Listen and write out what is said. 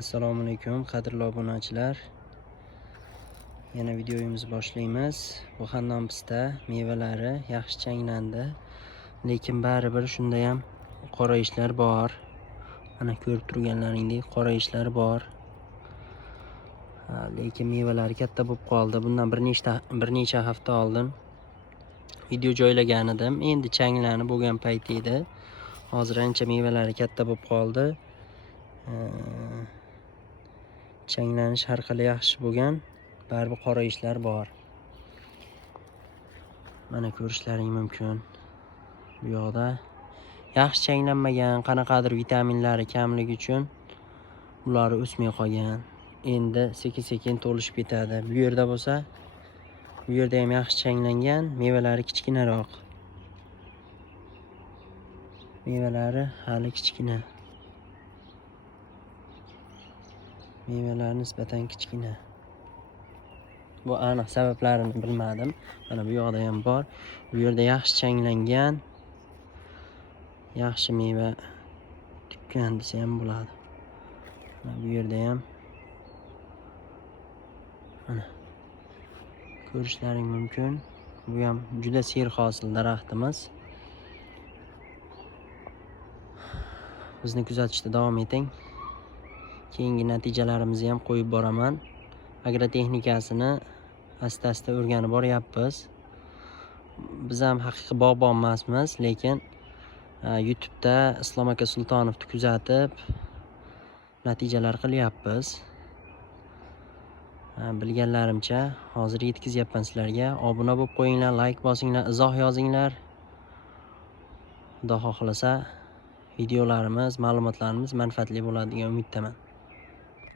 Assalomu alaykum qadrli obunachilar. Yana videomizni boshlaymiz. Bu xandon pista mevalari yaxshi changlandi, lekin baribir shunda ham qora ishlar bor. Mana ko'rib turganlaringdek qora ishlar bor. Lekin mevalari katta bo'lib qoldi. Bundan bir necha hafta oldin video joylagan edim. Endi changlanib bo'lgan payt edi. Hozir ancha mevalari katta bo'lib qoldi. Changlanish har xil yaxshi bo'lgan, baribir qora ishlar bor. Mana ko'rishlaring mumkin. Bu yoqda yaxshi changlanmagan, qanaqadir vitaminlari kamligi uchun ular o'smay qolgan. Endi sekin-sekin to'lishib ketadi. Bu yerda bo'lsa, bu yerda ham yaxshi changlangan, mevalari kichkinaroq. Mevalari hali kichkina. Mevalar nisbatan kichkina. Bu aniq sabablarini bilmadim. Mana bu yoqda ham bor. Bu yerda yaxshi changlangan, yaxshi meva tukkan desa ham bo'ladi. Mana bu yerda ham mana ko'rishlaring mumkin. Bu ham juda serhosil daraxtimiz. Bizni kuzatishda davom eting. Keyingi natijalarimizni ham qo'yib boraman. Agrotexnikasini asta-asta o'rganib boryapmiz. Biz ham haqiqiy bog'bon emasmiz, lekin YouTube'da Islom aka Sultonovni kuzatib natijalar qilyapmiz. Bilganlarimcha hozir yetkazyapman sizlarga. Obuna bo'lib qo'yinglar, like bosinglar, izoh yozinglar. Xudo xohlasa videolarimiz, ma'lumotlarimiz manfaatli bo'ladi degan umiddaman.